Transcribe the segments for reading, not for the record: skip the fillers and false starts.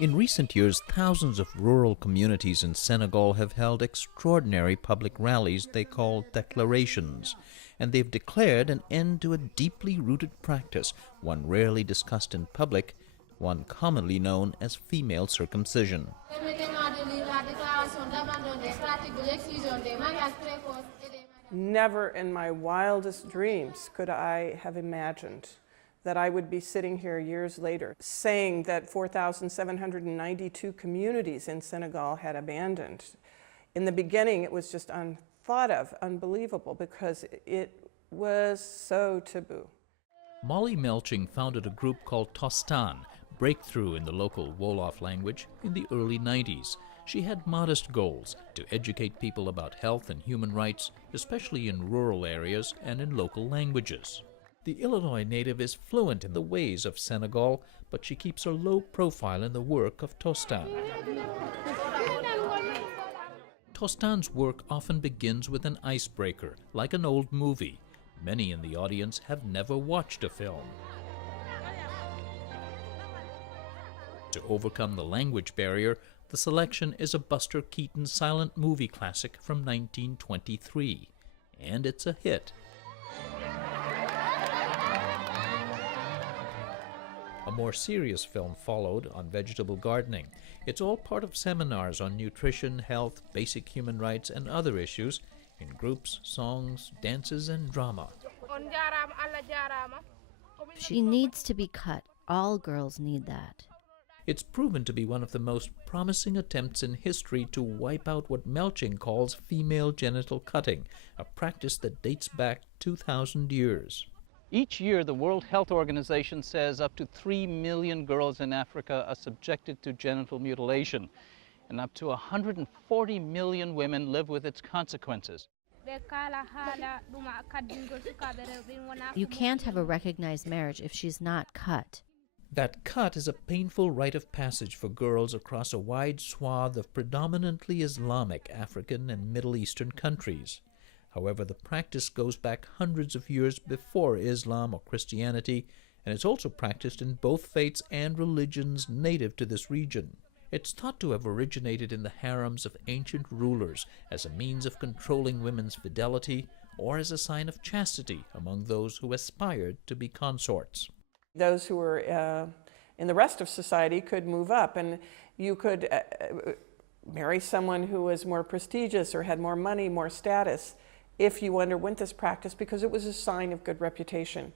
In recent years, thousands of rural communities in Senegal have held extraordinary public rallies they call declarations, and they've declared an end to a deeply rooted practice, one rarely discussed in public, one commonly known as female circumcision. Never in my wildest dreams could I have imagined that I would be sitting here years later saying that 4,792 communities in Senegal had abandoned. In the beginning, it was just unthought of, unbelievable, because it was so taboo. Molly Melching founded a group called Tostan Breakthrough in the local Wolof language in the early 90s. She had modest goals to educate people about health and human rights, especially in rural areas and in local languages. The Illinois native is fluent in the ways of Senegal, but she keeps a low profile in the work of Tostan. Tostan's work often begins with an icebreaker, like an old movie. Many in the audience have never watched a film. To overcome the language barrier, the selection is a Buster Keaton silent movie classic from 1923, and it's a hit. A more serious film followed on vegetable gardening. It's all part of seminars on nutrition, health, basic human rights, and other issues in groups, songs, dances, and drama. She needs to be cut. All girls need that. It's proven to be one of the most promising attempts in history to wipe out what Melching calls female genital cutting, a practice that dates back 2,000 years. Each year, the World Health Organization says up to 3 million girls in Africa are subjected to genital mutilation, and up to 140 million women live with its consequences. You can't have a recognized marriage if she's not cut. That cut is a painful rite of passage for girls across a wide swath of predominantly Islamic, African, and Middle Eastern countries. However, the practice goes back hundreds of years before Islam or Christianity, and it's also practiced in both faiths and religions native to this region. It's thought to have originated in the harems of ancient rulers as a means of controlling women's fidelity or as a sign of chastity among those who aspired to be consorts. Those who were in the rest of society could move up, and you could marry someone who was more prestigious or had more money, more status, if you underwent this practice, because it was a sign of good reputation.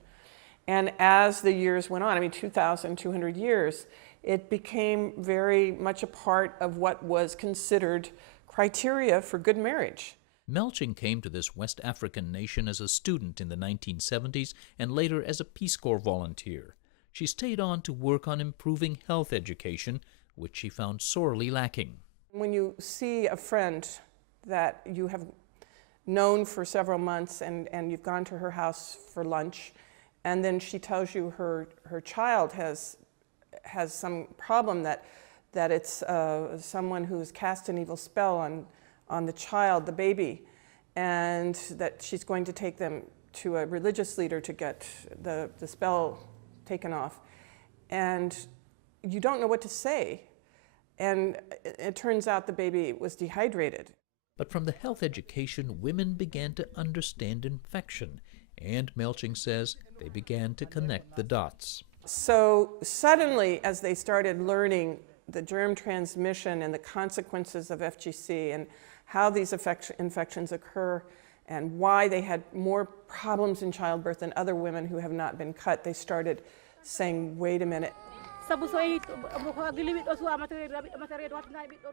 And as the years went on, 2,200 years, it became very much a part of what was considered criteria for good marriage. Melching came to this West African nation as a student in the 1970s and later as a Peace Corps volunteer. She stayed on to work on improving health education, which she found sorely lacking. When you see a friend that you have known for several months and you've gone to her house for lunch, and then she tells you her child has some problem, that it's someone who's cast an evil spell on the child, the baby, and that she's going to take them to a religious leader to get the spell taken off. And you don't know what to say. And it turns out the baby was dehydrated. But from the health education, women began to understand infection, and Melching says they began to connect the dots. So suddenly, as they started learning the germ transmission and the consequences of FGC and how these infections occur and why they had more problems in childbirth than other women who have not been cut, they started saying, wait a minute.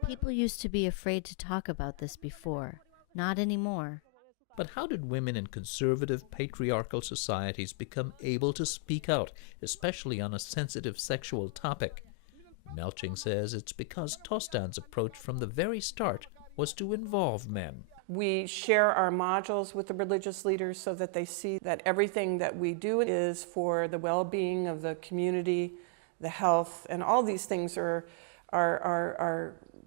People used to be afraid to talk about this before. Not anymore. But how did women in conservative, patriarchal societies become able to speak out, especially on a sensitive sexual topic? Melching says it's because Tostan's approach from the very start was to involve men. We share our modules with the religious leaders so that they see that everything that we do is for the well-being of the community, the health, and all these things are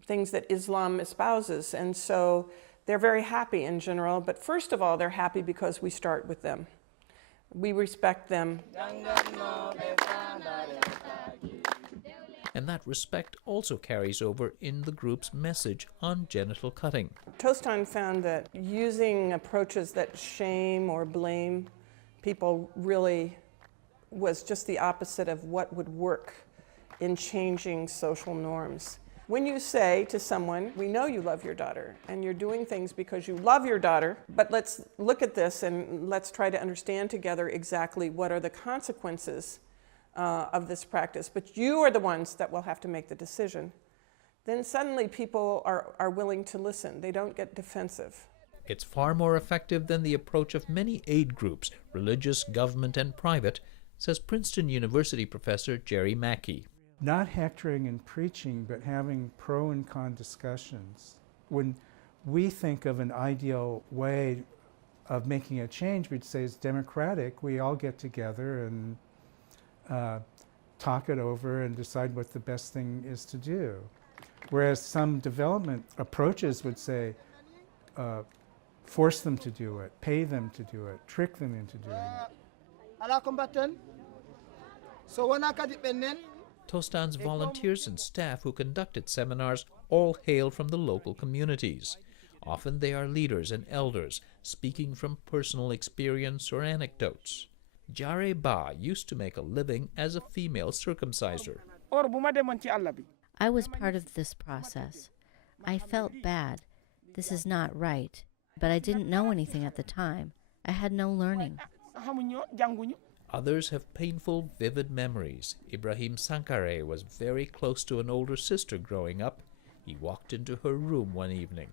things that Islam espouses. And so they're very happy in general, but first of all, they're happy because we start with them. We respect them. And that respect also carries over in the group's message on genital cutting. Tostan found that using approaches that shame or blame people really was just the opposite of what would work in changing social norms. When you say to someone, we know you love your daughter and you're doing things because you love your daughter, but let's look at this and let's try to understand together exactly what are the consequences of this practice, but you are the ones that will have to make the decision, then suddenly people are willing to listen. They don't get defensive. It's far more effective than the approach of many aid groups, religious, government, and private, says Princeton University professor Jerry Mackey. Not hectoring and preaching, but having pro and con discussions. When we think of an ideal way of making a change, we'd say it's democratic. We all get together and talk it over and decide what the best thing is to do. Whereas some development approaches would say, force them to do it, pay them to do it, trick them into doing it. Tostan's volunteers and staff who conducted seminars all hail from the local communities. Often they are leaders and elders, speaking from personal experience or anecdotes. Jare Ba used to make a living as a female circumciser. I was part of this process. I felt bad. This is not right. But I didn't know anything at the time. I had no learning. Others have painful, vivid memories. Ibrahim Sankare was very close to an older sister growing up. He walked into her room one evening.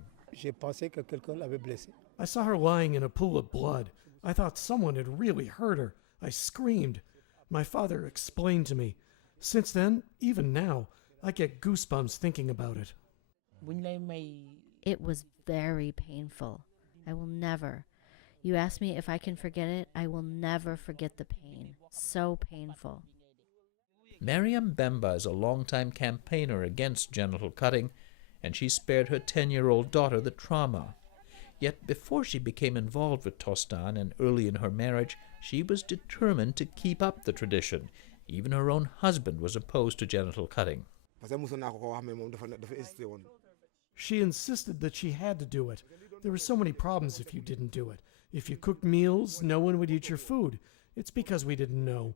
I saw her lying in a pool of blood. I thought someone had really hurt her. I screamed. My father explained to me. Since then, even now, I get goosebumps thinking about it. It was very painful. I will never. You ask me if I can forget it, I will never forget the pain. So painful. Mariam Bemba is a longtime campaigner against genital cutting, and she spared her 10-year-old daughter the trauma. Yet before she became involved with Tostan and early in her marriage, she was determined to keep up the tradition. Even her own husband was opposed to genital cutting. She insisted that she had to do it. There were so many problems if you didn't do it. If you cooked meals, no one would eat your food. It's because we didn't know.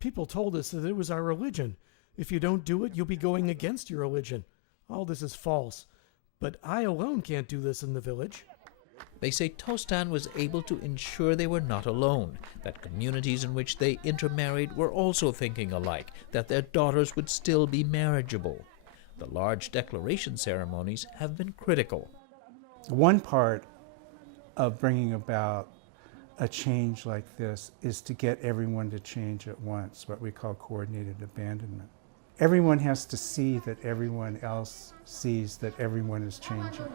People told us that it was our religion. If you don't do it, you'll be going against your religion. All this is false. But I alone can't do this in the village. They say Tostan was able to ensure they were not alone, that communities in which they intermarried were also thinking alike, that their daughters would still be marriageable. The large declaration ceremonies have been critical. One part of bringing about a change like this is to get everyone to change at once, what we call coordinated abandonment. Everyone has to see that everyone else sees that everyone is changing.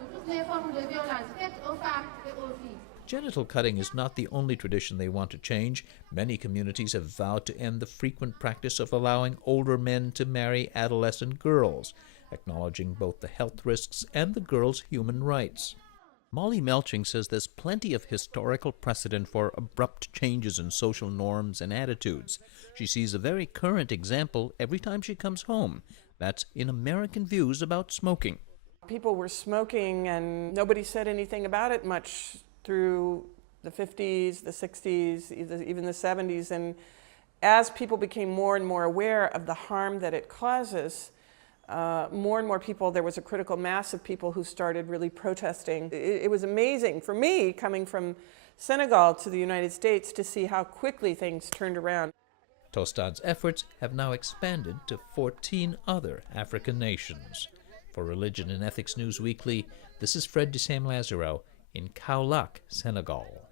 Genital cutting is not the only tradition they want to change. Many communities have vowed to end the frequent practice of allowing older men to marry adolescent girls, acknowledging both the health risks and the girls' human rights. Molly Melching says there's plenty of historical precedent for abrupt changes in social norms and attitudes. She sees a very current example every time she comes home. That's in American views about smoking. People were smoking and nobody said anything about it much through the 50s, the 60s, even the 70s. And as people became more and more aware of the harm that it causes, more and more people, there was a critical mass of people who started really protesting. It was amazing for me, coming from Senegal to the United States, to see how quickly things turned around. Tostan's efforts have now expanded to 14 other African nations. For Religion and Ethics Newsweekly, this is Sam Lazaro in Kaolack, Senegal.